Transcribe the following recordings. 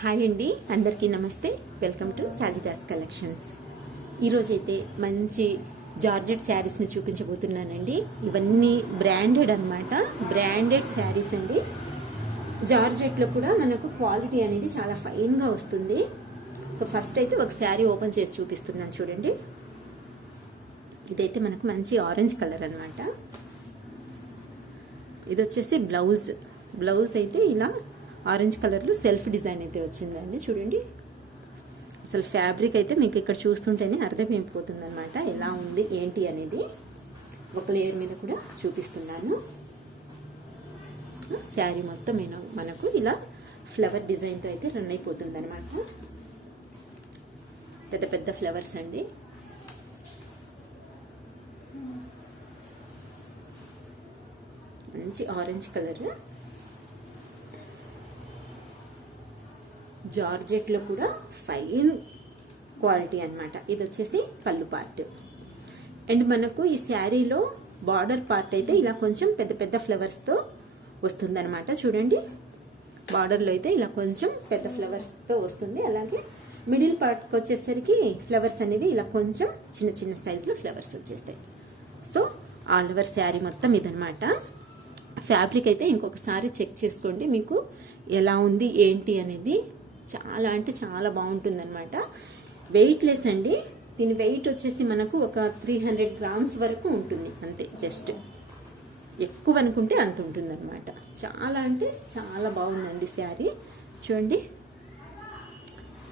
Hi అండి, అందరికీ నమస్తే. Welcome to Sajida's collections. ఈరోజైతే మంచి జార్జెట్ శారీస్ని చూపించబోతున్నానండి. ఇవన్నీ బ్రాండెడ్ అన్నమాట, బ్రాండెడ్ శారీస్ అండి. జార్జెట్లో కూడా మనకు క్వాలిటీ అనేది చాలా ఫైన్గా వస్తుంది. సో ఫస్ట్ అయితే ఒక శారీ ఓపెన్ చేసి చూపిస్తున్నాను చూడండి. ఇదైతే మనకు మంచి ఆరెంజ్ కలర్ అన్నమాట. ఇది వచ్చేసి బ్లౌజ్ అయితే ఇలా ఆరెంజ్ కలర్లో సెల్ఫ్ డిజైన్ అయితే వచ్చిందండి. చూడండి, అసలు ఫ్యాబ్రిక్ అయితే మీకు ఇక్కడ చూస్తుంటేనే అర్థమైపోతుంది అనమాట ఎలా ఉంది ఏంటి అనేది. ఒక లేయర్ మీద కూడా చూపిస్తున్నాను. శారీ మొత్తం మనకు ఇలా ఫ్లవర్ డిజైన్తో అయితే రన్ అయిపోతుంది అనమాట. పెద్ద పెద్ద ఫ్లవర్స్ అండి. మంచి ఆరెంజ్ కలర్, జార్జెట్లో కూడా ఫైన్ క్వాలిటీ అన్నమాట. ఇది వచ్చేసి పళ్ళు పార్ట్. అండ్ మనకు ఈ శారీలో బార్డర్ పార్ట్ అయితే ఇలా కొంచెం పెద్ద పెద్ద ఫ్లవర్స్తో వస్తుంది అనమాట. చూడండి, బార్డర్లో అయితే ఇలా కొంచెం పెద్ద ఫ్లవర్స్తో వస్తుంది. అలాగే మిడిల్ పార్ట్కి వచ్చేసరికి ఫ్లవర్స్ అనేవి ఇలా కొంచెం చిన్న చిన్న సైజులో ఫ్లవర్స్ వచ్చేస్తాయి. సో ఆల్ ఓవర్ శారీ మొత్తం ఇదనమాట. ఫ్యాబ్రిక్ అయితే ఇంకొకసారి చెక్ చేసుకోండి, మీకు ఎలా ఉంది ఏంటి అనేది. చాలా అంటే చాలా బాగుంటుంది అనమాట. వెయిట్లెస్ అండి. దీని వెయిట్ వచ్చేసి మనకు ఒక 300 గ్రామ్స్ వరకు ఉంటుంది అంతే. జస్ట్ ఎక్కువ అనుకుంటే అంత ఉంటుంది అనమాట. చాలా అంటే చాలా బాగుందండి శారీ. చూడండి,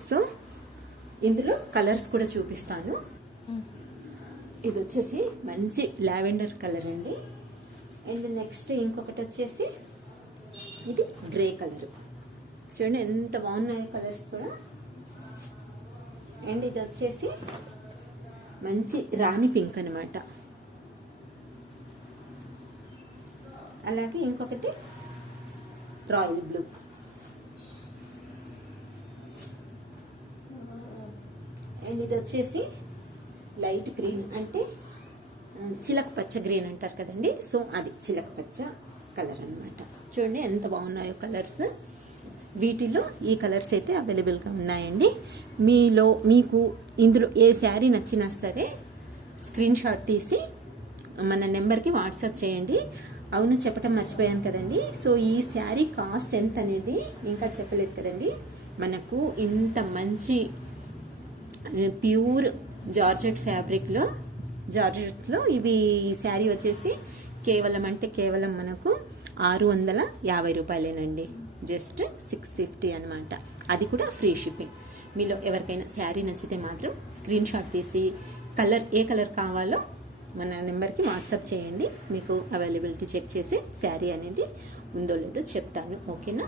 సో ఇందులో కలర్స్ కూడా చూపిస్తాను. ఇది వచ్చేసి మంచి లావెండర్ కలర్ అండి. అండ్ నెక్స్ట్ ఇంకొకటి వచ్చేసి ఇది గ్రే కలర్. చూడండి ఎంత బాగున్నాయి కలర్స్ కూడా. అండ్ ఇది వచ్చేసి మంచి రాణి పింక్ అనమాట. అలాగే ఇంకొకటి రాయల్ బ్లూ. అండ్ ఇది వచ్చేసి లైట్ గ్రీన్, అంటే చిలక పచ్చ గ్రీన్ అంటారు కదండి. సో అది చిలక పచ్చ కలర్ అనమాట. చూడండి ఎంత బాగున్నాయో కలర్స్. వీటిలో ఈ కలర్స్ అయితే అవైలబుల్గా ఉన్నాయండి. మీకు ఇందులో ఏ శారీ నచ్చినా సరే స్క్రీన్ షాట్ తీసి మన నెంబర్కి వాట్సాప్ చేయండి. అవును, చెప్పడం మర్చిపోయాను కదండి. సో ఈ శారీ కాస్ట్ ఎంత అనేది ఇంకా చెప్పలేదు కదండి. మనకు ఇంత మంచి ప్యూర్ జార్జెట్ ఫ్యాబ్రిక్లో జార్జెట్లో ఇవి శారీ వచ్చేసి కేవలం మనకు 650 రూపాయలేనండి. జస్ట్ 650 అనమాట. అది కూడా ఫ్రీ షిప్పింగ్. మీలో ఎవరికైనా శారీ నచ్చితే మాత్రం స్క్రీన్ షాట్ తీసి ఏ కలర్ కావాలో మన నెంబర్కి వాట్సాప్ చేయండి. మీకు అవైలబిలిటీ చెక్ చేసి శారీ అనేది ఉందో లేదో చెప్తాను. ఓకేనా?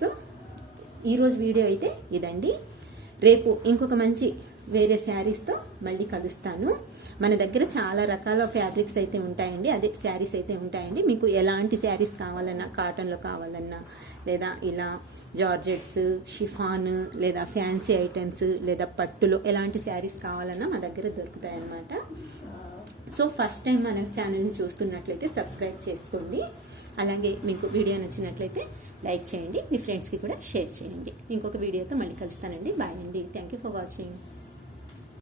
సో ఈరోజు వీడియో అయితే ఇదండి. రేపు ఇంకొక మంచి వేరే శారీస్తో మళ్ళీ కలుస్తాను. మన దగ్గర చాలా రకాల ఫ్యాబ్రిక్స్ అయితే ఉంటాయండి, అదే శారీస్ అయితే ఉంటాయండి. మీకు ఎలాంటి శారీస్ కావాలన్నా, కాటన్లో కావాలన్నా, లేదా ఇలా జార్జెట్స్, షిఫాన్, లేదా ఫ్యాన్సీ ఐటమ్స్, లేదా పట్టులో ఎలాంటి శారీస్ కావాలన్నా మా దగ్గర దొరుకుతాయి అన్నమాట. సో ఫస్ట్ టైం మన ఛానల్ని చూస్తున్నట్లయితే సబ్స్క్రైబ్ చేసుకోండి. అలాగే మీకు వీడియో నచ్చినట్లయితే లైక్ చేయండి, మీ ఫ్రెండ్స్కి కూడా షేర్ చేయండి. ఇంకొక వీడియోతో మళ్ళీ కలుస్తానండి. బాయ్ అండి. Thank you for watching.